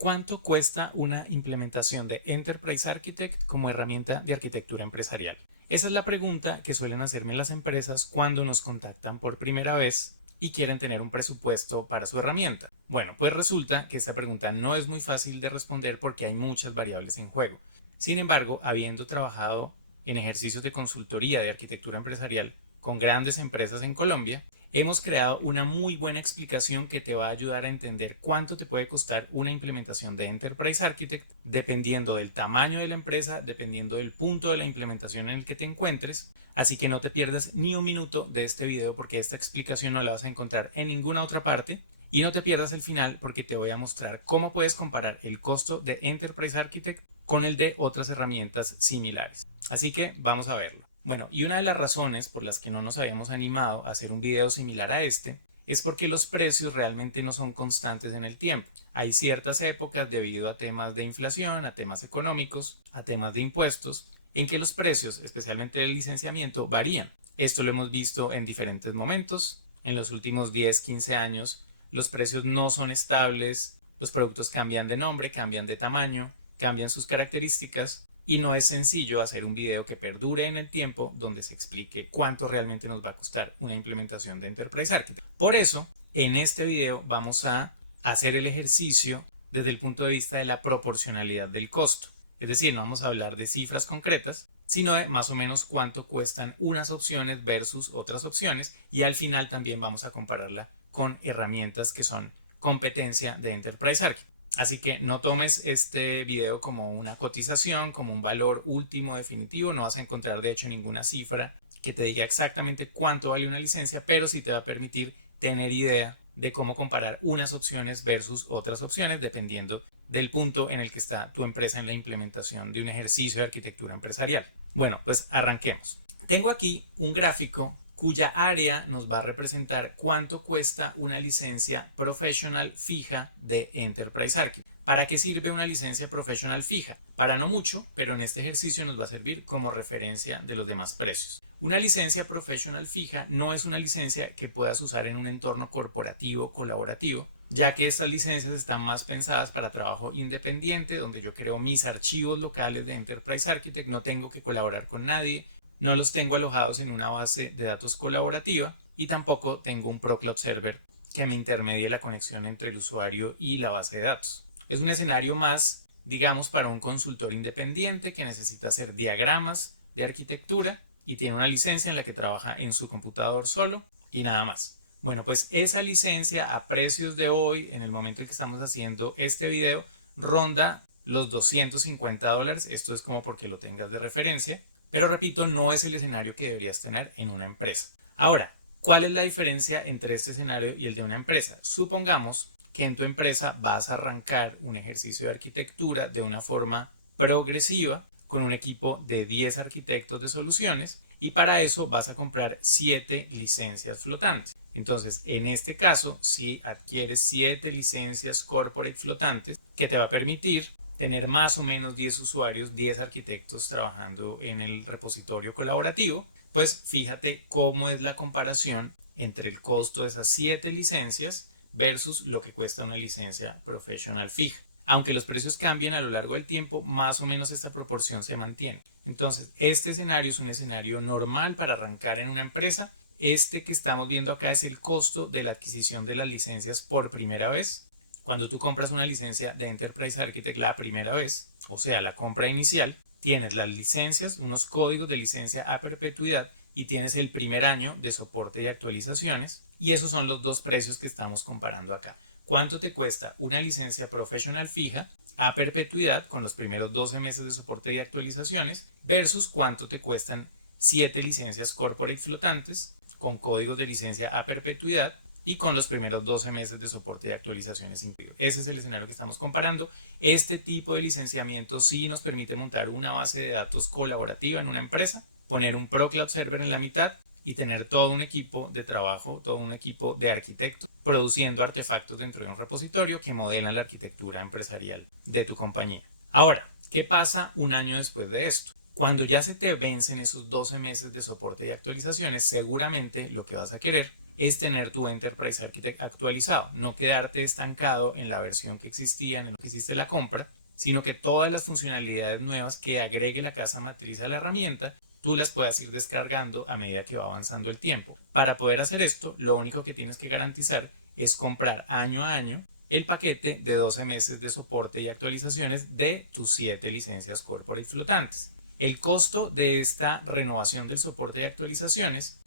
¿Cuánto cuesta una implementación de Enterprise Architect como herramienta de arquitectura empresarial? Esa es la pregunta que suelen hacerme las empresas cuando nos contactan por primera vez y quieren tener un presupuesto para su herramienta. Bueno, pues resulta que esta pregunta no es muy fácil de responder porque hay muchas variables en juego. Sin embargo, habiendo trabajado en ejercicios de consultoría de arquitectura empresarial con grandes empresas en Colombia, hemos creado una muy buena explicación que te va a ayudar a entender cuánto te puede costar una implementación de Enterprise Architect dependiendo del tamaño de la empresa, dependiendo del punto de la implementación en el que te encuentres. Así que no te pierdas ni un minuto de este video porque esta explicación no la vas a encontrar en ninguna otra parte. Y no te pierdas el final porque te voy a mostrar cómo puedes comparar el costo de Enterprise Architect con el de otras herramientas similares. Así que vamos a verlo. Bueno, y una de las razones por las que no nos habíamos animado a hacer un video similar a este es porque los precios realmente no son constantes en el tiempo. Hay ciertas épocas debido a temas de inflación, a temas económicos, a temas de impuestos, en que los precios, especialmente del licenciamiento, varían. Esto lo hemos visto en diferentes momentos. En los últimos 10, 15 años, los precios no son estables, los productos cambian de nombre, cambian de tamaño, cambian sus características. Y no es sencillo hacer un video que perdure en el tiempo donde se explique cuánto realmente nos va a costar una implementación de Enterprise Architect. Por eso, en este video vamos a hacer el ejercicio desde el punto de vista de la proporcionalidad del costo. Es decir, no vamos a hablar de cifras concretas, sino de más o menos cuánto cuestan unas opciones versus otras opciones y al final también vamos a compararla con herramientas que son competencia de Enterprise Architect. Así que no tomes este video como una cotización, como un valor último definitivo. No vas a encontrar de hecho ninguna cifra que te diga exactamente cuánto vale una licencia, pero sí te va a permitir tener idea de cómo comparar unas opciones versus otras opciones dependiendo del punto en el que está tu empresa en la implementación de un ejercicio de arquitectura empresarial. Bueno, pues arranquemos. Tengo aquí un gráfico cuya área nos va a representar cuánto cuesta una licencia professional fija de Enterprise Architect. ¿Para qué sirve una licencia professional fija? Para no mucho, pero en este ejercicio nos va a servir como referencia de los demás precios. Una licencia professional fija no es una licencia que puedas usar en un entorno corporativo colaborativo, ya que estas licencias están más pensadas para trabajo independiente, donde yo creo mis archivos locales de Enterprise Architect, no tengo que colaborar con nadie, no los tengo alojados en una base de datos colaborativa y tampoco tengo un ProCloud Server que me intermedie la conexión entre el usuario y la base de datos. Es un escenario más, digamos, para un consultor independiente que necesita hacer diagramas de arquitectura y tiene una licencia en la que trabaja en su computador solo y nada más. Bueno, pues esa licencia a precios de hoy, en el momento en que estamos haciendo este video, ronda los $250. Esto es como porque lo tengas de referencia. Pero repito, no es el escenario que deberías tener en una empresa. Ahora, ¿cuál es la diferencia entre este escenario y el de una empresa? Supongamos que en tu empresa vas a arrancar un ejercicio de arquitectura de una forma progresiva con un equipo de 10 arquitectos de soluciones y para eso vas a comprar 7 licencias flotantes. Entonces, en este caso, si adquieres 7 licencias corporate flotantes, que te va a permitir tener más o menos 10 usuarios, 10 arquitectos trabajando en el repositorio colaborativo, pues fíjate cómo es la comparación entre el costo de esas 7 licencias versus lo que cuesta una licencia professional fija. Aunque los precios cambien a lo largo del tiempo, más o menos esta proporción se mantiene. Entonces, este escenario es un escenario normal para arrancar en una empresa. Este que estamos viendo acá es el costo de la adquisición de las licencias por primera vez. Cuando tú compras una licencia de Enterprise Architect la primera vez, o sea, la compra inicial, tienes las licencias, unos códigos de licencia a perpetuidad y tienes el primer año de soporte y actualizaciones y esos son los dos precios que estamos comparando acá. ¿Cuánto te cuesta una licencia professional fija a perpetuidad con los primeros 12 meses de soporte y actualizaciones versus cuánto te cuestan 7 licencias corporate flotantes con códigos de licencia a perpetuidad y con los primeros 12 meses de soporte y actualizaciones incluidos? Ese es el escenario que estamos comparando. Este tipo de licenciamiento sí nos permite montar una base de datos colaborativa en una empresa, poner un ProCloud Server en la mitad y tener todo un equipo de trabajo, todo un equipo de arquitectos produciendo artefactos dentro de un repositorio que modelan la arquitectura empresarial de tu compañía. Ahora, ¿qué pasa un año después de esto? Cuando ya se te vencen esos 12 meses de soporte y actualizaciones, seguramente lo que vas a querer es tener tu Enterprise Architect actualizado, no quedarte estancado en la versión que existía en la que hiciste la compra, sino que todas las funcionalidades nuevas que agregue la casa matriz a la herramienta, tú las puedas ir descargando a medida que va avanzando el tiempo. Para poder hacer esto, lo único que tienes que garantizar es comprar año a año el paquete de 12 meses de soporte y actualizaciones de tus 7 licencias corporate flotantes. El costo de esta renovación del soporte y actualizaciones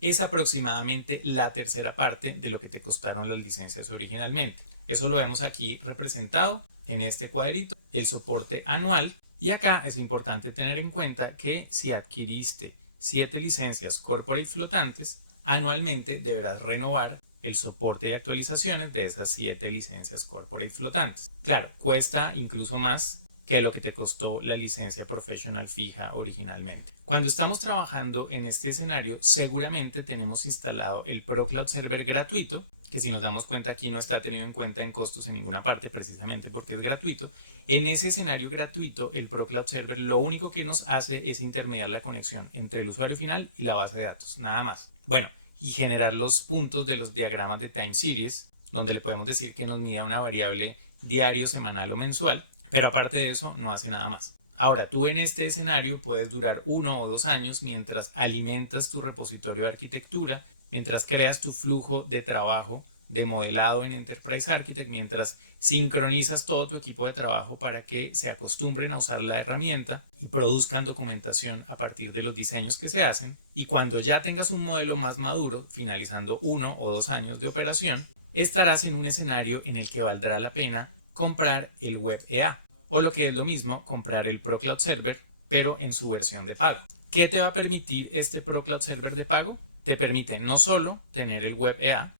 es aproximadamente la tercera parte de lo que te costaron las licencias originalmente. Eso lo vemos aquí representado en este cuadrito, el soporte anual. Y acá es importante tener en cuenta que si adquiriste 7 licencias corporate flotantes, anualmente deberás renovar el soporte y actualizaciones de esas 7 licencias corporate flotantes. Claro, cuesta incluso más que lo que te costó la licencia professional fija originalmente. Cuando estamos trabajando en este escenario, seguramente tenemos instalado el ProCloud Server gratuito, que si nos damos cuenta aquí no está tenido en cuenta en costos en ninguna parte, precisamente porque es gratuito. En ese escenario gratuito, el ProCloud Server lo único que nos hace es intermediar la conexión entre el usuario final y la base de datos, nada más. Bueno, y generar los puntos de los diagramas de time series, donde le podemos decir que nos mida una variable diario, semanal o mensual, pero aparte de eso no hace nada más. Ahora, tú en este escenario puedes durar 1 o 2 años mientras alimentas tu repositorio de arquitectura, mientras creas tu flujo de trabajo de modelado en Enterprise Architect, mientras sincronizas todo tu equipo de trabajo para que se acostumbren a usar la herramienta y produzcan documentación a partir de los diseños que se hacen. Y cuando ya tengas un modelo más maduro, finalizando 1 o 2 años de operación, estarás en un escenario en el que valdrá la pena comprar el Web EA o lo que es lo mismo, comprar el ProCloud Server, pero en su versión de pago. ¿Qué te va a permitir este ProCloud Server de pago? Te permite no solo tener el Web EA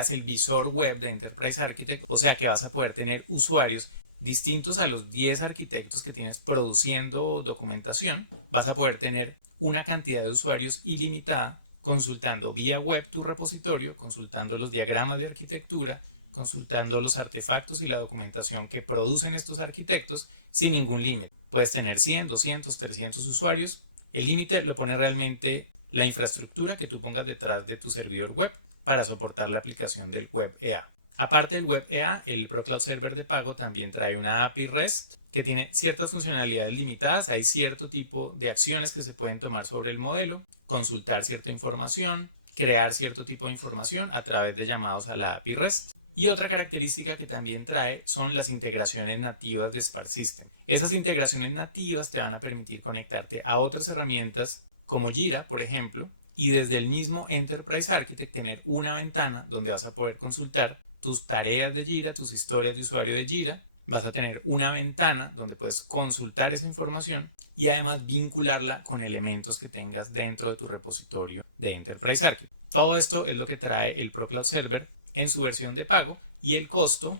es el visor web de Enterprise Architect, o sea que vas a poder tener usuarios distintos a los 10 arquitectos que tienes produciendo documentación, vas a poder tener una cantidad de usuarios ilimitada consultando vía web tu repositorio, consultando los diagramas de arquitectura, consultando los artefactos y la documentación que producen estos arquitectos sin ningún límite. Puedes tener 100, 200, 300 usuarios. El límite lo pone realmente la infraestructura que tú pongas detrás de tu servidor web para soportar la aplicación del Web EA. Aparte del Web EA, el ProCloud Server de pago también trae una API REST que tiene ciertas funcionalidades limitadas. Hay cierto tipo de acciones que se pueden tomar sobre el modelo, consultar cierta información, crear cierto tipo de información a través de llamados a la API REST. Y otra característica que también trae son las integraciones nativas de Spark System. Esas integraciones nativas te van a permitir conectarte a otras herramientas como Jira, por ejemplo, y desde el mismo Enterprise Architect tener una ventana donde vas a poder consultar tus tareas de Jira, tus historias de usuario de Jira. Vas a tener una ventana donde puedes consultar esa información y además vincularla con elementos que tengas dentro de tu repositorio de Enterprise Architect. Todo esto es lo que trae el ProCloud Server en su versión de pago y el costo,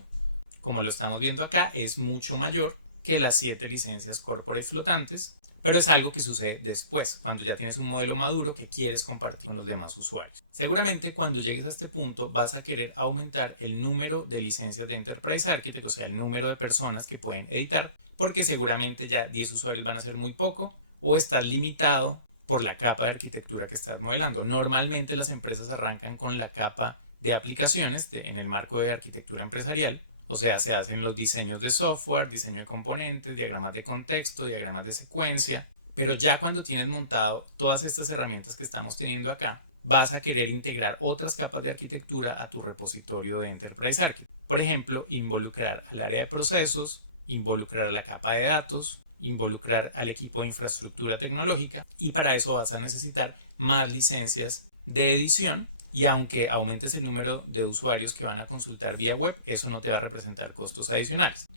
como lo estamos viendo acá, es mucho mayor que las 7 licencias corporate flotantes, pero es algo que sucede después, cuando ya tienes un modelo maduro que quieres compartir con los demás usuarios. Seguramente cuando llegues a este punto vas a querer aumentar el número de licencias de Enterprise Architect, o sea, el número de personas que pueden editar, porque seguramente ya 10 usuarios van a ser muy poco o estás limitado por la capa de arquitectura que estás modelando. Normalmente las empresas arrancan con la capa de aplicaciones en el marco de arquitectura empresarial, o sea, se hacen los diseños de software, diseño de componentes, diagramas de contexto, diagramas de secuencia, pero ya cuando tienes montado todas estas herramientas que estamos teniendo acá, vas a querer integrar otras capas de arquitectura a tu repositorio de Enterprise Architect. Por ejemplo, involucrar al área de procesos, involucrar a la capa de datos, involucrar al equipo de infraestructura tecnológica, y para eso vas a necesitar más licencias de edición. Y aunque aumentes el número de usuarios que van a consultar vía web, eso no te va a representar costos adicionales.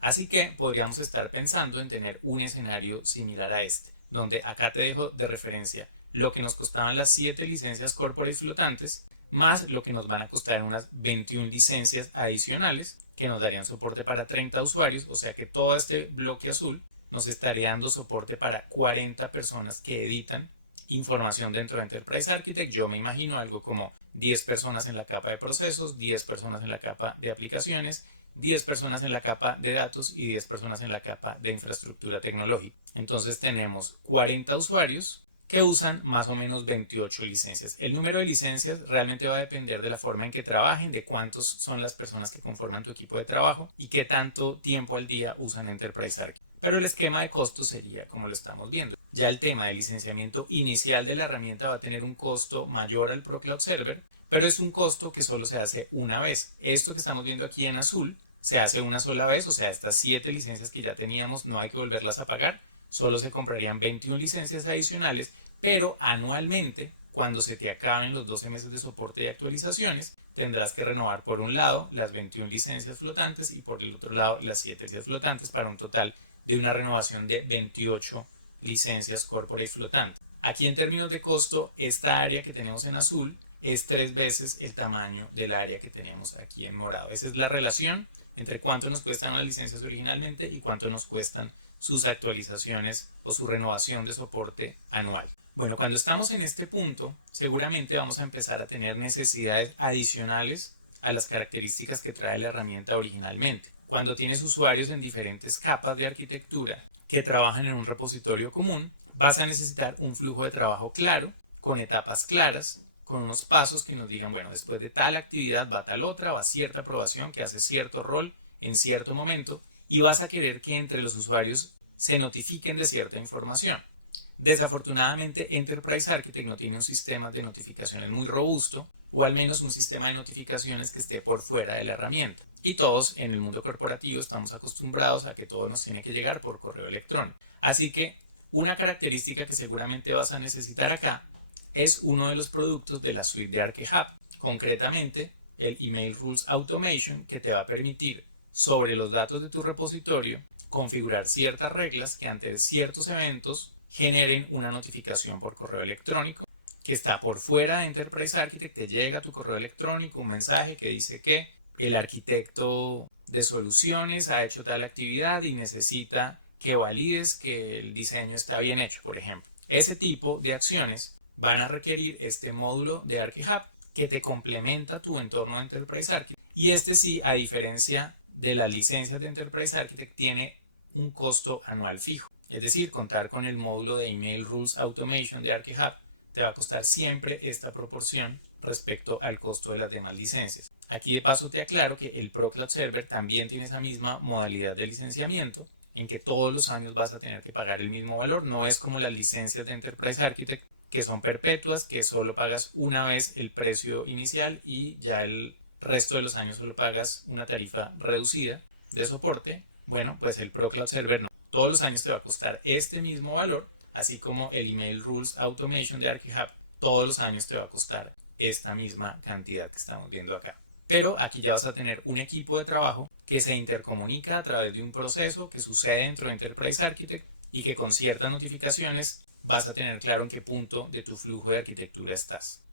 Así que podríamos estar pensando en tener un escenario similar a este, donde acá te dejo de referencia lo que nos costaban las 7 licencias corporate flotantes, más lo que nos van a costar unas 21 licencias adicionales que nos darían soporte para 30 usuarios, o sea que todo este bloque azul nos estaría dando soporte para 40 personas que editan información dentro de Enterprise Architect. Yo me imagino algo como 10 personas en la capa de procesos, 10 personas en la capa de aplicaciones, 10 personas en la capa de datos y 10 personas en la capa de infraestructura tecnológica. Entonces tenemos 40 usuarios que usan más o menos 28 licencias. El número de licencias realmente va a depender de la forma en que trabajen, de cuántos son las personas que conforman tu equipo de trabajo y qué tanto tiempo al día usan Enterprise Architect. Pero el esquema de costos sería como lo estamos viendo. Ya el tema del licenciamiento inicial de la herramienta va a tener un costo mayor al ProCloud Server, pero es un costo que solo se hace una vez. Esto que estamos viendo aquí en azul se hace una sola vez, o sea, estas 7 licencias que ya teníamos no hay que volverlas a pagar, solo se comprarían 21 licencias adicionales, pero anualmente, cuando se te acaben los 12 meses de soporte y actualizaciones, tendrás que renovar por un lado las 21 licencias flotantes y por el otro lado las 7 licencias flotantes para un total de una renovación de 28 licencias corporate flotantes. Aquí en términos de costo, esta área que tenemos en azul es 3 veces el tamaño del área que tenemos aquí en morado. Esa es la relación entre cuánto nos cuestan las licencias originalmente y cuánto nos cuestan sus actualizaciones o su renovación de soporte anual. Bueno, cuando estamos en este punto, seguramente vamos a empezar a tener necesidades adicionales a las características que trae la herramienta originalmente. Cuando tienes usuarios en diferentes capas de arquitectura que trabajan en un repositorio común, vas a necesitar un flujo de trabajo claro, con etapas claras, con unos pasos que nos digan, bueno, después de tal actividad va tal otra, va cierta aprobación que hace cierto rol en cierto momento, y vas a querer que entre los usuarios se notifiquen de cierta información. Desafortunadamente, Enterprise Architect no tiene un sistema de notificaciones muy robusto, o al menos un sistema de notificaciones que esté por fuera de la herramienta. Y todos en el mundo corporativo estamos acostumbrados a que todo nos tiene que llegar por correo electrónico. Así que una característica que seguramente vas a necesitar acá es uno de los productos de la suite de ArcheHub, concretamente el Email Rules Automation, que te va a permitir sobre los datos de tu repositorio configurar ciertas reglas que ante ciertos eventos generen una notificación por correo electrónico que está por fuera de Enterprise Architect, te llega a tu correo electrónico un mensaje que dice que el arquitecto de soluciones ha hecho tal actividad y necesita que valides que el diseño está bien hecho, por ejemplo. Ese tipo de acciones van a requerir este módulo de ArcheHub que te complementa tu entorno de Enterprise Architect. Y este sí, a diferencia de las licencias de Enterprise Architect, tiene un costo anual fijo. Es decir, contar con el módulo de Email Rules Automation de ArcheHub te va a costar siempre esta proporción respecto al costo de las demás licencias. Aquí de paso te aclaro que el ProCloud Server también tiene esa misma modalidad de licenciamiento, en que todos los años vas a tener que pagar el mismo valor. No es como las licencias de Enterprise Architect, que son perpetuas, que solo pagas una vez el precio inicial y ya el resto de los años solo pagas una tarifa reducida de soporte. Bueno, pues el ProCloud Server no. Todos los años te va a costar este mismo valor, así como el Email Rules Automation de ArcheHub, todos los años te va a costar esta misma cantidad que estamos viendo acá. Pero aquí ya vas a tener un equipo de trabajo que se intercomunica a través de un proceso que sucede dentro de Enterprise Architect y que con ciertas notificaciones vas a tener claro en qué punto de tu flujo de arquitectura estás.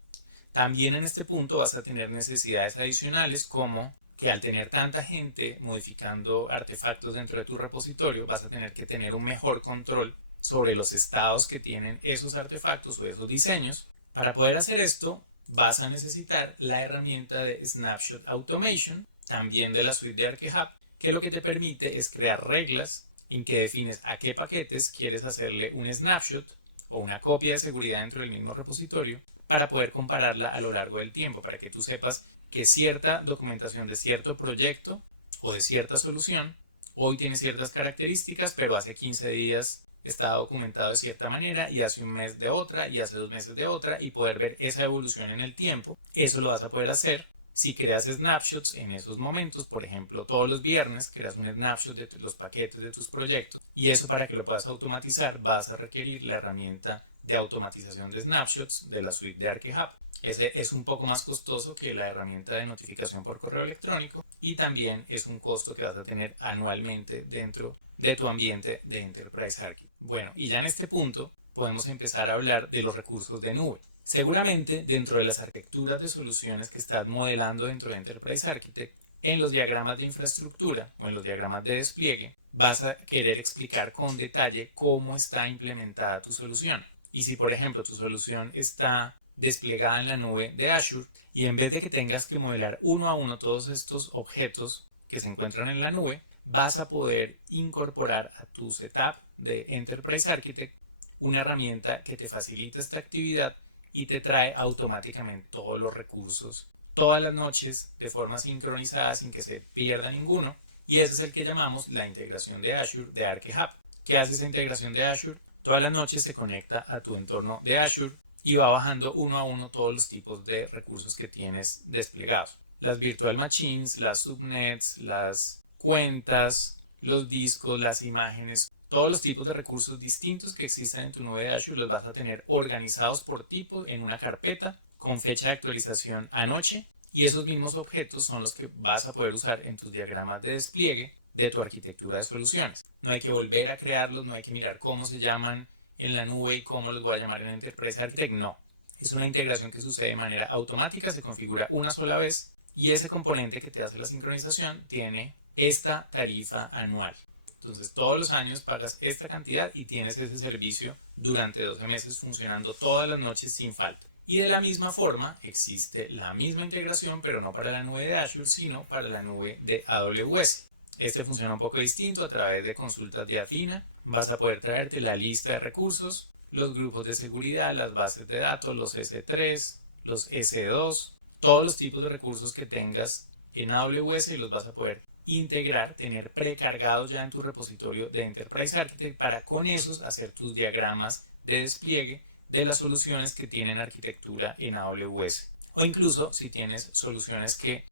También en este punto vas a tener necesidades adicionales como que al tener tanta gente modificando artefactos dentro de tu repositorio, vas a tener que tener un mejor control sobre los estados que tienen esos artefactos o esos diseños. Para poder hacer esto, vas a necesitar la herramienta de Snapshot Automation, también de la suite de ArcheHub, que lo que te permite es crear reglas en que defines a qué paquetes quieres hacerle un snapshot o una copia de seguridad dentro del mismo repositorio para poder compararla a lo largo del tiempo, para que tú sepas que cierta documentación de cierto proyecto o de cierta solución hoy tiene ciertas características, pero hace 15 días está documentado de cierta manera y hace un mes de otra y hace 2 meses de otra, y poder ver esa evolución en el tiempo. Eso lo vas a poder hacer si creas snapshots en esos momentos. Por ejemplo, todos los viernes creas un snapshot de los paquetes de tus proyectos, y eso, para que lo puedas automatizar, vas a requerir la herramienta de automatización de snapshots de la suite de ArcheHub. Ese es un poco más costoso que la herramienta de notificación por correo electrónico y también es un costo que vas a tener anualmente dentro de tu ambiente de Enterprise Architect. Bueno, y ya en este punto podemos empezar a hablar de los recursos de nube. Seguramente dentro de las arquitecturas de soluciones que estás modelando dentro de Enterprise Architect, en los diagramas de infraestructura o en los diagramas de despliegue, vas a querer explicar con detalle cómo está implementada tu solución. Y si, por ejemplo, tu solución está desplegada en la nube de Azure y en vez de que tengas que modelar uno a uno todos estos objetos que se encuentran en la nube, vas a poder incorporar a tu setup de Enterprise Architect una herramienta que te facilita esta actividad y te trae automáticamente todos los recursos todas las noches de forma sincronizada sin que se pierda ninguno. Y ese es el que llamamos la integración de Azure de ArcheHub. ¿Qué hace esa integración de Azure? Todas las noches se conecta a tu entorno de Azure y va bajando uno a uno todos los tipos de recursos que tienes desplegados. Las virtual machines, las subnets, las cuentas, los discos, las imágenes, todos los tipos de recursos distintos que existen en tu nube de Azure los vas a tener organizados por tipo en una carpeta con fecha de actualización anoche, y esos mismos objetos son los que vas a poder usar en tus diagramas de despliegue de tu arquitectura de soluciones. No hay que volver a crearlos, no hay que mirar cómo se llaman en la nube y cómo los voy a llamar en Enterprise Architect, no. Es una integración que sucede de manera automática, se configura una sola vez y ese componente que te hace la sincronización tiene esta tarifa anual. Entonces todos los años pagas esta cantidad y tienes ese servicio durante 12 meses funcionando todas las noches sin falta. Y de la misma forma existe la misma integración, pero no para la nube de Azure, sino para la nube de AWS. Este funciona un poco distinto a través de consultas de Athena. Vas a poder traerte la lista de recursos, los grupos de seguridad, las bases de datos, los S3, los S2, todos los tipos de recursos que tengas en AWS y los vas a poder integrar, tener precargados ya en tu repositorio de Enterprise Architect para con esos hacer tus diagramas de despliegue de las soluciones que tienen arquitectura en AWS. O incluso si tienes soluciones que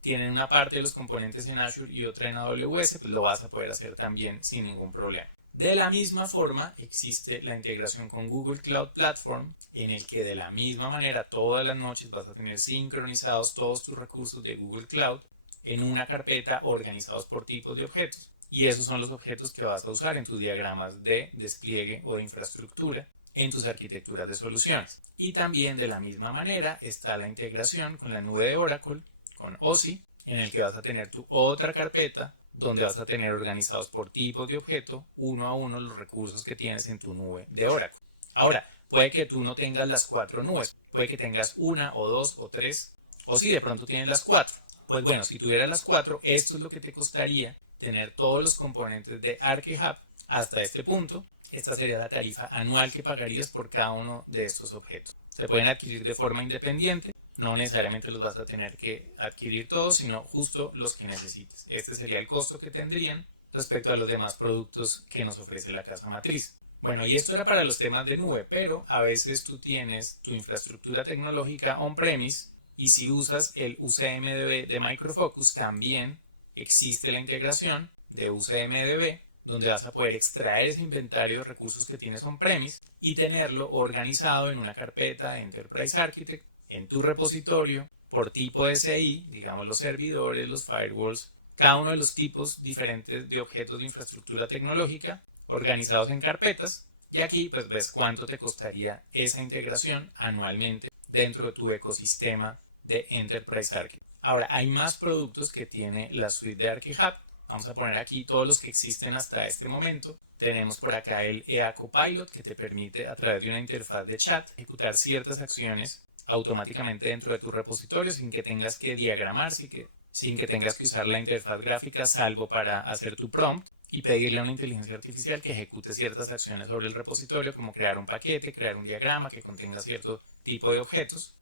tienen una parte de los componentes en Azure y otra en AWS, pues lo vas a poder hacer también sin ningún problema. De la misma forma existe la integración con Google Cloud Platform, en el que de la misma manera todas las noches vas a tener sincronizados todos tus recursos de Google Cloud en una carpeta organizados por tipos de objetos. Y esos son los objetos que vas a usar en tus diagramas de despliegue o de infraestructura en tus arquitecturas de soluciones. Y también de la misma manera está la integración con la nube de Oracle, con OSI, en el que vas a tener tu otra carpeta donde vas a tener organizados por tipos de objeto uno a uno los recursos que tienes en tu nube de Oracle. Ahora, puede que tú no tengas las 4 nubes, puede que tengas una o dos o tres, o si de pronto tienes las 4. Pues bueno, si tuvieras las 4, esto es lo que te costaría tener todos los componentes de ArcheHub hasta este punto. Esta sería la tarifa anual que pagarías por cada uno de estos objetos. Se pueden adquirir de forma independiente, no necesariamente los vas a tener que adquirir todos, sino justo los que necesites. Este sería el costo que tendrían respecto a los demás productos que nos ofrece la casa matriz. Bueno, y esto era para los temas de nube, pero a veces tú tienes tu infraestructura tecnológica on-premise y si usas el UCMDB de Micro Focus, también existe la integración de UCMDB, donde vas a poder extraer ese inventario de recursos que tienes on-premise y tenerlo organizado en una carpeta de Enterprise Architect, en tu repositorio, por tipo de SI, digamos los servidores, los firewalls, cada uno de los tipos diferentes de objetos de infraestructura tecnológica, organizados en carpetas, y aquí pues ves cuánto te costaría esa integración anualmente dentro de tu ecosistema de Enterprise Architect. Ahora, hay más productos que tiene la suite de ArcheHub. Vamos a poner aquí todos los que existen hasta este momento. Tenemos por acá el EA Copilot, que te permite a través de una interfaz de chat ejecutar ciertas acciones automáticamente dentro de tu repositorio sin que tengas que diagramar, sin que tengas que usar la interfaz gráfica, salvo para hacer tu prompt y pedirle a una inteligencia artificial que ejecute ciertas acciones sobre el repositorio, como crear un paquete, crear un diagrama que contenga cierto tipo de objetos.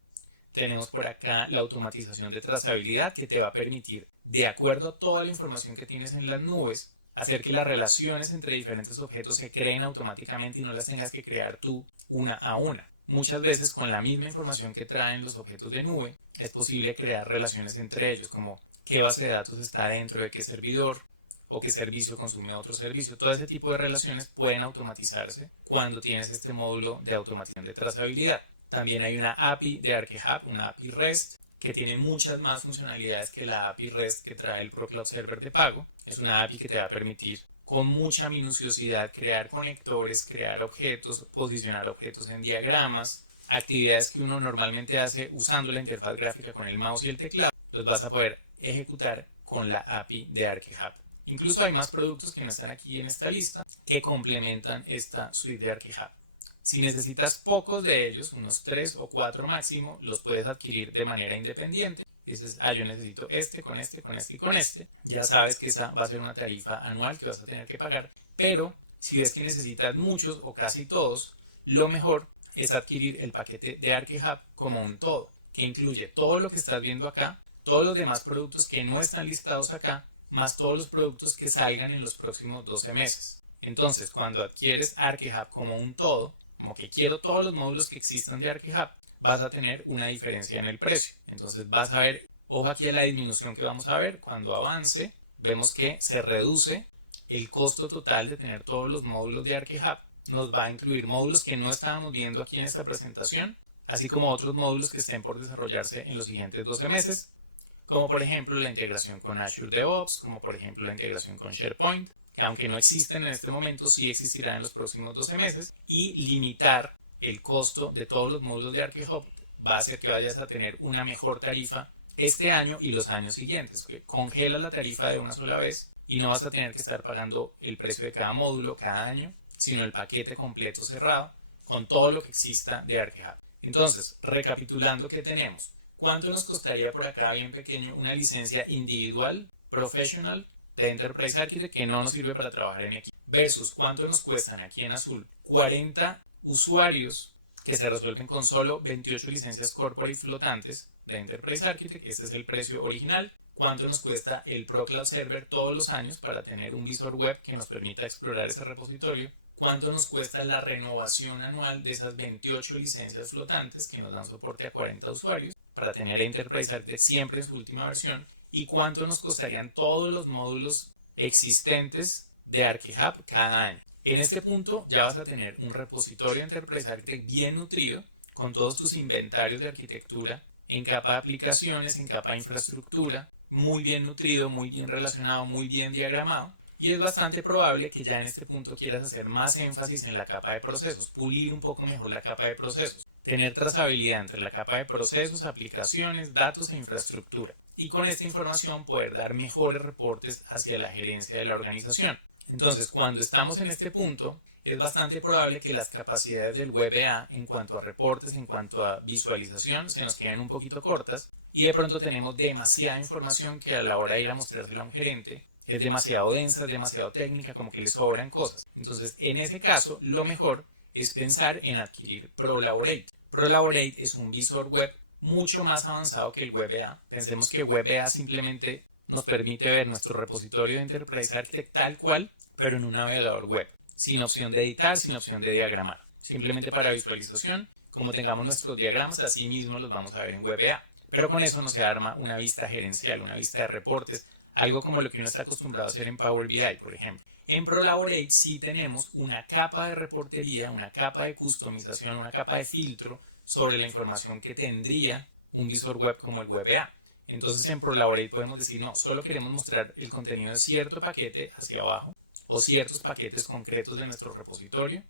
Tenemos por acá la automatización de trazabilidad, que te va a permitir, de acuerdo a toda la información que tienes en las nubes, hacer que las relaciones entre diferentes objetos se creen automáticamente y no las tengas que crear tú una a una. Muchas veces con la misma información que traen los objetos de nube, es posible crear relaciones entre ellos, como qué base de datos está dentro de qué servidor o qué servicio consume otro servicio. Todo ese tipo de relaciones pueden automatizarse cuando tienes este módulo de automatización de trazabilidad. También hay una API de ArcheHub, una API REST, que tiene muchas más funcionalidades que la API REST que trae el ProCloud Server de pago. Es una API que te va a permitir con mucha minuciosidad crear conectores, crear objetos, posicionar objetos en diagramas, actividades que uno normalmente hace usando la interfaz gráfica con el mouse y el teclado, los vas a poder ejecutar con la API de ArcheHub. Incluso hay más productos que no están aquí en esta lista que complementan esta suite de ArcheHub. Si necesitas pocos de ellos, unos 3 o 4 máximo, los puedes adquirir de manera independiente. Dices, yo necesito este, con este, con este y con este. Ya sabes que esa va a ser una tarifa anual que vas a tener que pagar, pero Si ves que necesitas muchos o casi todos, lo mejor es adquirir el paquete de ArchiHub como un todo, que incluye todo lo que estás viendo acá, todos los demás productos que no están listados acá, más todos los productos que salgan en los próximos 12 meses. Entonces, cuando adquieres ArchiHub como un todo, como que quiero todos los módulos que existan de ArchiHub, vas a tener una diferencia en el precio. Entonces vas a ver, ojo aquí a la disminución que vamos a ver, cuando avance, vemos que se reduce el costo total de tener todos los módulos de ArchiHub. Nos va a incluir módulos que no estábamos viendo aquí en esta presentación, así como otros módulos que estén por desarrollarse en los siguientes 12 meses, como por ejemplo la integración con Azure DevOps, como por ejemplo la integración con SharePoint, que aunque no existen en este momento, sí existirá en los próximos 12 meses, y limitar el costo de todos los módulos de ArchiHub va a hacer que vayas a tener una mejor tarifa este año y los años siguientes, que congela la tarifa de una sola vez y no vas a tener que estar pagando el precio de cada módulo cada año, sino el paquete completo cerrado con todo lo que exista de ArchiHub. Entonces, recapitulando, ¿qué tenemos? ¿Cuánto nos costaría por acá, bien pequeño, una licencia individual, professional, de Enterprise Architect que no nos sirve para trabajar en equipo? Versus cuánto nos cuestan aquí en azul 40 usuarios que se resuelven con solo 28 licencias corporate flotantes de Enterprise Architect. Este es el precio original. ¿Cuánto nos cuesta el ProCloud Server todos los años para tener un visor web que nos permita explorar ese repositorio? ¿Cuánto nos cuesta la renovación anual de esas 28 licencias flotantes que nos dan soporte a 40 usuarios para tener Enterprise Architect siempre en su última versión? ¿Y cuánto nos costarían todos los módulos existentes de ArchiHub cada año? En este punto ya vas a tener un repositorio Enterprise Architect bien nutrido con todos tus inventarios de arquitectura en capa de aplicaciones, en capa de infraestructura, muy bien nutrido, muy bien relacionado, muy bien diagramado. Y es bastante probable que ya en este punto quieras hacer más énfasis en la capa de procesos, pulir un poco mejor la capa de procesos, tener trazabilidad entre la capa de procesos, aplicaciones, datos e infraestructura. Y con esta información poder dar mejores reportes hacia la gerencia de la organización. Entonces, cuando estamos en este punto, es bastante probable que las capacidades del WebA en cuanto a reportes, en cuanto a visualización, se nos queden un poquito cortas y de pronto tenemos demasiada información que a la hora de ir a mostrársela a un gerente es demasiado densa, es demasiado técnica, como que le sobran cosas. Entonces, en ese caso, lo mejor es pensar en adquirir ProLaborate. ProLaborate es un visor web mucho más avanzado que el WebA. Pensemos que WebA simplemente nos permite ver nuestro repositorio de Enterprise Architect tal cual, pero en un navegador web, sin opción de editar, sin opción de diagramar. Simplemente para visualización, como tengamos nuestros diagramas, así mismo los vamos a ver en WebA. Pero con eso no se arma una vista gerencial, una vista de reportes, algo como lo que uno está acostumbrado a hacer en Power BI, por ejemplo. En ProLaborate sí tenemos una capa de reportería, una capa de customización, una capa de filtro sobre la información que tendría un visor web como el WebA. Entonces en ProLaborate podemos decir, no, solo queremos mostrar el contenido de cierto paquete hacia abajo o ciertos paquetes concretos de nuestro repositorio.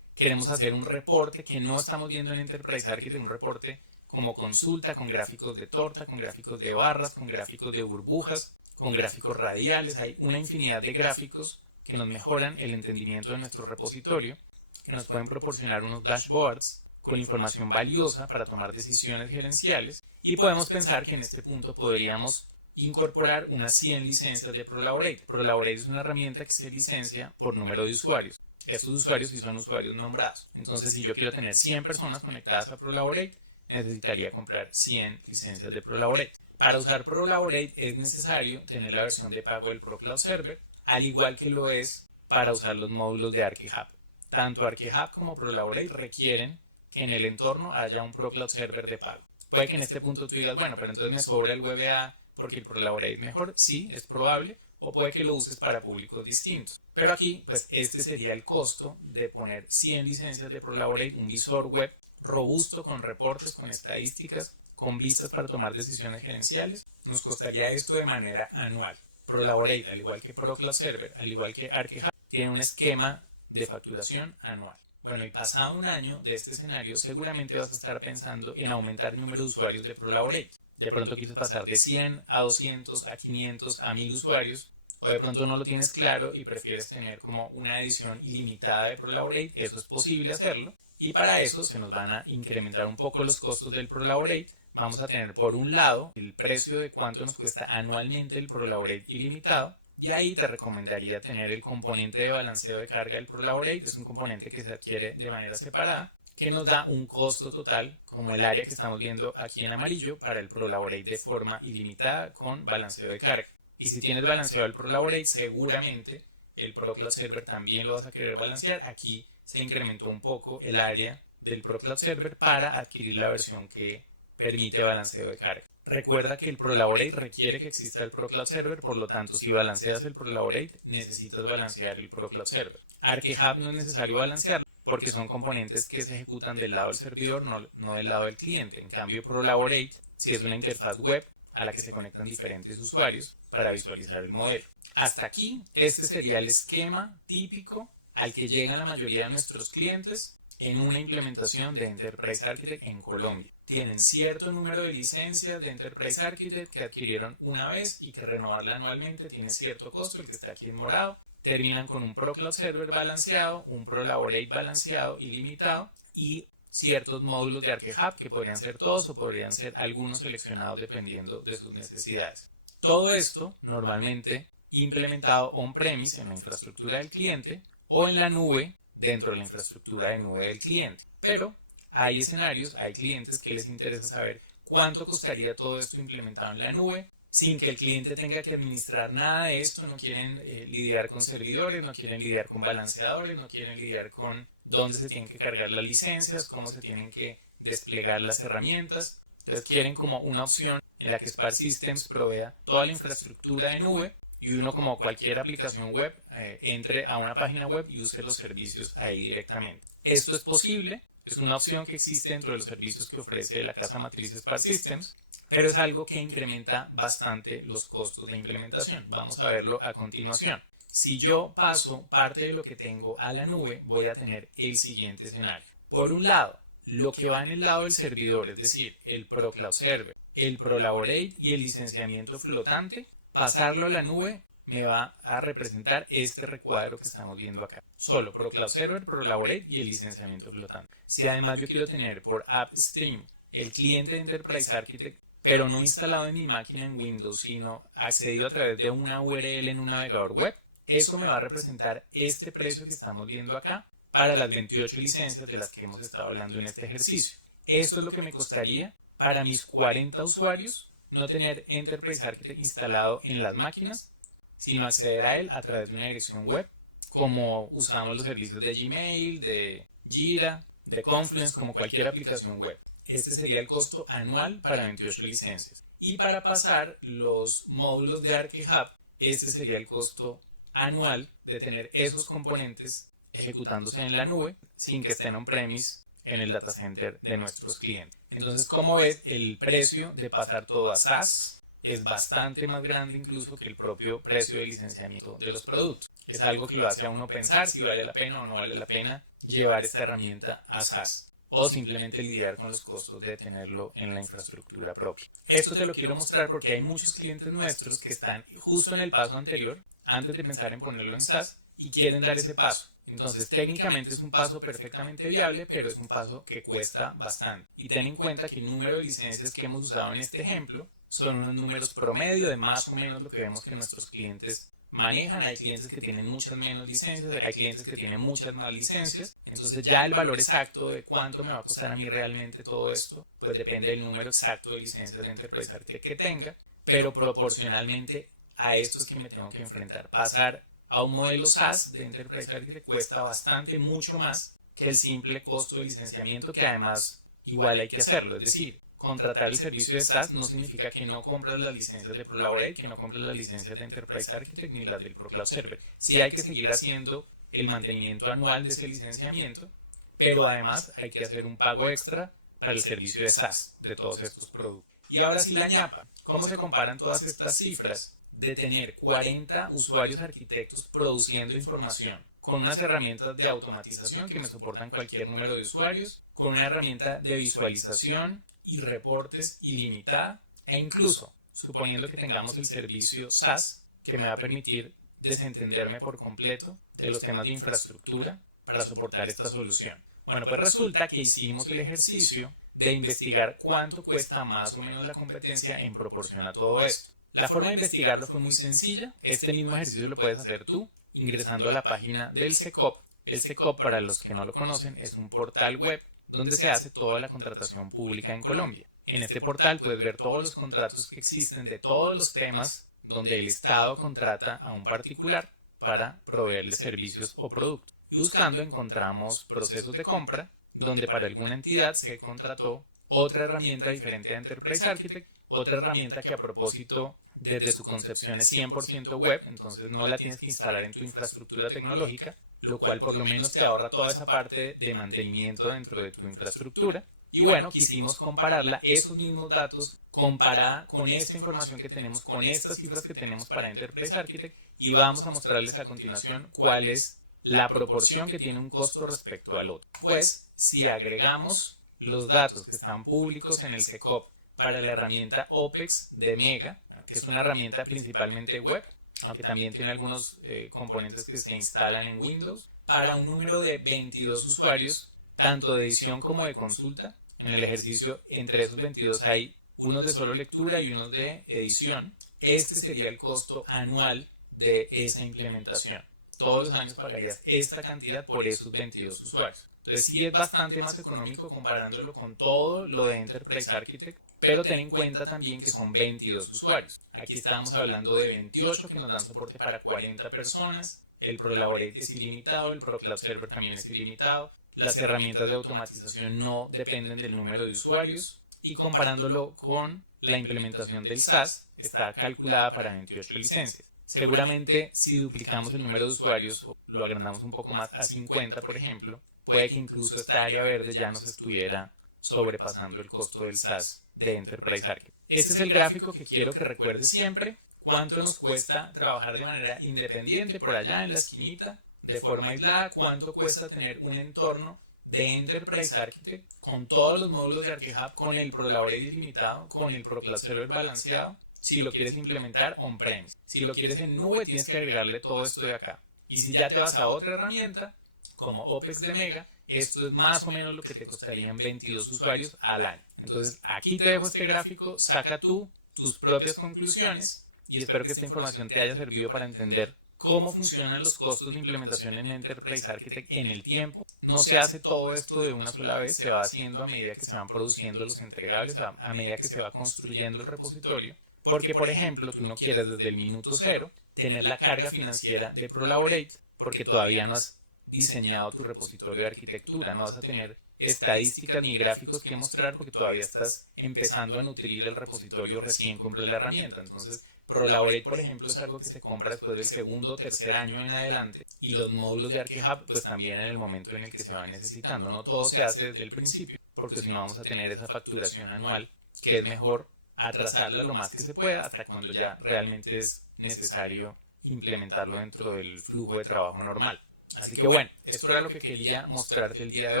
Queremos hacer un reporte que no estamos viendo en Enterprise Architect, un reporte como consulta, con gráficos de torta, con gráficos de barras, con gráficos de burbujas, con gráficos radiales. Hay una infinidad de gráficos que nos mejoran el entendimiento de nuestro repositorio, que nos pueden proporcionar unos dashboards con información valiosa para tomar decisiones gerenciales, y podemos pensar que en este punto podríamos incorporar unas 100 licencias de ProLaborate. ProLaborate es una herramienta que se licencia por número de usuarios. Estos usuarios sí son usuarios nombrados. Entonces, si yo quiero tener 100 personas conectadas a ProLaborate, necesitaría comprar 100 licencias de ProLaborate. Para usar ProLaborate es necesario tener la versión de pago del ProCloud Server, al igual que lo es para usar los módulos de ArchiHub. Tanto ArchiHub como ProLaborate requieren que en el entorno haya un ProCloud Server de pago. Puede que en este punto tú digas, bueno, pero entonces me sobra el WebA porque el ProLaborate es mejor. Sí, es probable. O puede que lo uses para públicos distintos. Pero aquí, pues este sería el costo de poner 100 licencias de ProLaborate, un visor web robusto con reportes, con estadísticas, con vistas para tomar decisiones gerenciales. Nos costaría esto de manera anual. ProLaborate, al igual que ProCloud Server, al igual que ArchiHub, tiene un esquema de facturación anual. Bueno, y pasado un año de este escenario, seguramente vas a estar pensando en aumentar el número de usuarios de ProLaborate. De pronto quieres pasar de 100 a 200, a 500, a 1000 usuarios, o de pronto no lo tienes claro y prefieres tener como una edición ilimitada de ProLaborate. Eso es posible hacerlo, y para eso se nos van a incrementar un poco los costos del ProLaborate. Vamos a tener por un lado el precio de cuánto nos cuesta anualmente el ProLaborate ilimitado, Y ahí te recomendaría tener el componente de balanceo de carga del Prolaborate. Es un componente que se adquiere de manera separada, que nos da un costo total, como el área que estamos viendo aquí en amarillo, para el Prolaborate de forma ilimitada con balanceo de carga. Y si tienes balanceado el Prolaborate, seguramente el ProCloud Server también lo vas a querer balancear. Aquí se incrementó un poco el área del ProCloud Server para adquirir la versión que permite balanceo de carga. Recuerda que el Prolaborate requiere que exista el ProCloud Server, por lo tanto, si balanceas el Prolaborate, necesitas balancear el ProCloud Server. ArcheHub no es necesario balancearlo porque son componentes que se ejecutan del lado del servidor, no del lado del cliente. En cambio, Prolaborate sí es una interfaz web a la que se conectan diferentes usuarios para visualizar el modelo. Hasta aquí, este sería el esquema típico al que llegan la mayoría de nuestros clientes en una implementación de Enterprise Architect en Colombia. Tienen cierto número de licencias de Enterprise Architect que adquirieron una vez y que renovarla anualmente tiene cierto costo, el que está aquí en morado. Terminan con un ProCloud Server balanceado, un Prolaborate balanceado ilimitado y ciertos módulos de ArcheHub que podrían ser todos o podrían ser algunos seleccionados dependiendo de sus necesidades. Todo esto normalmente implementado on-premise en la infraestructura del cliente o en la nube dentro de la infraestructura de nube del cliente. Pero hay escenarios, hay clientes que les interesa saber cuánto costaría todo esto implementado en la nube sin que el cliente tenga que administrar nada de esto. No quieren lidiar con servidores, no quieren lidiar con balanceadores, no quieren lidiar con dónde se tienen que cargar las licencias, cómo se tienen que desplegar las herramientas. Entonces quieren como una opción en la que Spark Systems provea toda la infraestructura de nube y uno, como cualquier aplicación web, entre a una página web y use los servicios ahí directamente. Esto es posible, es una opción que existe dentro de los servicios que ofrece la casa matriz Spark Systems, pero es algo que incrementa bastante los costos de implementación. Vamos a verlo a continuación. Si yo paso parte de lo que tengo a la nube, voy a tener el siguiente escenario. Por un lado, lo que va en el lado del servidor, es decir, el ProCloud Server, el Prolaborate y el licenciamiento flotante, pasarlo a la nube me va a representar este recuadro que estamos viendo acá. Solo ProCloud Server, Prolaborate y el licenciamiento flotante. Si además yo quiero tener por AppStream el cliente de Enterprise Architect, pero no instalado en mi máquina en Windows, sino accedido a través de una URL en un navegador web, eso me va a representar este precio que estamos viendo acá para las 28 licencias de las que hemos estado hablando en este ejercicio. Esto es lo que me costaría para mis 40 usuarios no tener Enterprise Architect instalado en las máquinas, sino acceder a él a través de una dirección web, como usamos los servicios de Gmail, de Jira, de Confluence, como cualquier aplicación web. Este sería el costo anual para 28 licencias. Y para pasar los módulos de ArcheHub, este sería el costo anual de tener esos componentes ejecutándose en la nube sin que estén on-premise en el data center de nuestros clientes. Entonces, como ves, el precio de pasar todo a SaaS es bastante más grande incluso que el propio precio de licenciamiento de los productos. Es algo que lo hace a uno pensar si vale la pena o no vale la pena llevar esta herramienta a SaaS o simplemente lidiar con los costos de tenerlo en la infraestructura propia. Esto te lo quiero mostrar porque hay muchos clientes nuestros que están justo en el paso anterior, antes de pensar en ponerlo en SaaS, y quieren dar ese paso. Entonces, técnicamente es un paso perfectamente viable, pero es un paso que cuesta bastante. Y ten en cuenta que el número de licencias que hemos usado en este ejemplo son unos números promedio de más o menos lo que vemos que nuestros clientes manejan. Hay clientes que tienen muchas menos licencias, hay clientes que tienen muchas más licencias. Entonces ya el valor exacto de cuánto me va a costar a mí realmente todo esto, pues depende del número exacto de licencias de Enterprise Architect que tenga, pero proporcionalmente a esto es que me tengo que enfrentar. Pasar a un modelo SaaS de Enterprise Architect cuesta bastante, mucho más que el simple costo de licenciamiento, que además igual hay que hacerlo. Es decir, contratar el servicio de SaaS no significa que no compras las licencias de Prolaborate, que no compras las licencias de Enterprise Architect ni las del ProCloud Server. Sí hay que seguir haciendo el mantenimiento anual de ese licenciamiento, pero además hay que hacer un pago extra para el servicio de SaaS de todos estos productos. Y ahora sí la ñapa. ¿Cómo se comparan todas estas cifras de tener 40 usuarios arquitectos produciendo información con unas herramientas de automatización que me soportan cualquier número de usuarios, con una herramienta de visualización y reportes ilimitada, e incluso suponiendo que tengamos el servicio SaaS que me va a permitir desentenderme por completo de los temas de infraestructura para soportar esta solución? Bueno, pues resulta que hicimos el ejercicio de investigar cuánto cuesta más o menos la competencia en proporción a todo esto. La forma de investigarlo fue muy sencilla. Este mismo ejercicio lo puedes hacer tú ingresando a la página del SECOP. El SECOP, para los que no lo conocen, es un portal web donde se hace toda la contratación pública en Colombia. En este portal puedes ver todos los contratos que existen de todos los temas donde el Estado contrata a un particular para proveerle servicios o productos. Y buscando encontramos procesos de compra, donde para alguna entidad se contrató otra herramienta diferente a Enterprise Architect, otra herramienta que a propósito desde su concepción es 100% web, entonces no la tienes que instalar en tu infraestructura tecnológica, lo cual por lo menos te ahorra toda esa parte de mantenimiento dentro de tu infraestructura. Y bueno, quisimos compararla, esos mismos datos, comparada con esta información que tenemos, con estas cifras que tenemos para Enterprise Architect, y vamos a mostrarles a continuación cuál es la proporción que tiene un costo respecto al otro. Pues, si agregamos los datos que están públicos en el SECOP para la herramienta OPEX de Mega, que es una herramienta principalmente web, aunque también tiene algunos componentes que se instalan en Windows, para un número de 22 usuarios, tanto de edición como de consulta. En el ejercicio, entre esos 22 hay unos de solo lectura y unos de edición. Este sería el costo anual de esa implementación. Todos los años pagarías esta cantidad por esos 22 usuarios. Entonces sí es bastante más económico comparándolo con todo lo de Enterprise Architect, pero ten en cuenta también que son 22 usuarios. Aquí estamos hablando de 28 que nos dan soporte para 40 personas, el ProLaborate es ilimitado, el ProCloud Server también es ilimitado, las herramientas de automatización no dependen del número de usuarios, y comparándolo con la implementación del SaaS, está calculada para 28 licencias. Seguramente si duplicamos el número de usuarios o lo agrandamos un poco más a 50, por ejemplo, puede que incluso esta área verde ya nos estuviera sobrepasando el costo del SaaS de Enterprise Architect. Este es el gráfico que quiero que recuerdes siempre. ¿Cuánto nos cuesta trabajar de manera independiente por allá en la esquinita, de forma aislada? ¿Cuánto cuesta tener un entorno de Enterprise Architect con todos los módulos de ArchiHub, con el ProLaborate ilimitado, con el ProCloud Server balanceado? Si lo quieres implementar on-premise. Si lo quieres en nube, tienes que agregarle todo esto de acá. Y si ya te vas a otra herramienta, como OPEX de Mega, esto es más o menos lo que te costarían 22 usuarios al año. Entonces, aquí te dejo este gráfico, saca tú tus propias conclusiones y espero que esta información te haya servido para entender cómo funcionan los costos de implementación en Enterprise Architect en el tiempo. No se hace todo esto de una sola vez, se va haciendo a medida que se van produciendo los entregables, a medida que se va construyendo el repositorio. Porque, por ejemplo, tú no quieres desde el minuto cero tener la carga financiera de ProLaborate porque todavía no has diseñado tu repositorio de arquitectura, no vas a tener estadísticas ni gráficos que mostrar porque todavía estás empezando a nutrir el repositorio, recién compré la herramienta. Entonces, ProLaborate, por ejemplo, es algo que se compra después del segundo o tercer año en adelante, y los módulos de ArchiHub pues también en el momento en el que se va necesitando. No todo se hace desde el principio, porque si no vamos a tener esa facturación anual, que es mejor atrasarla lo más que se pueda hasta cuando ya realmente es necesario implementarlo dentro del flujo de trabajo normal. Así que bueno, esto era lo que quería mostrarte el día de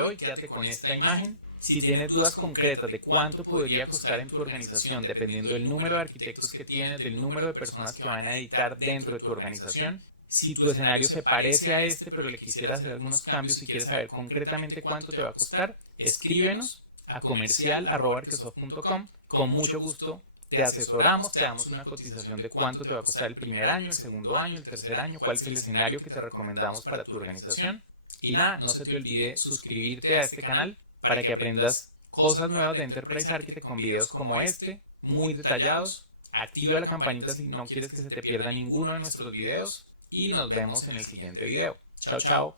hoy. Quédate con esta imagen. Si tienes dudas concretas de cuánto podría costar en tu organización, dependiendo del número de arquitectos que tienes, del número de personas que van a editar dentro de tu organización, si tu escenario se parece a este, pero le quisieras hacer algunos cambios y quieres saber concretamente cuánto te va a costar, escríbenos a comercial@arkesoft.com. Con mucho gusto te asesoramos, te damos una cotización de cuánto te va a costar el primer año, el segundo año, el tercer año, cuál es el escenario que te recomendamos para tu organización. Y nada, no se te olvide suscribirte a este canal para que aprendas cosas nuevas de Enterprise Architect con videos como este, muy detallados. Activa la campanita si no quieres que se te pierda ninguno de nuestros videos y nos vemos en el siguiente video. Chao, chao.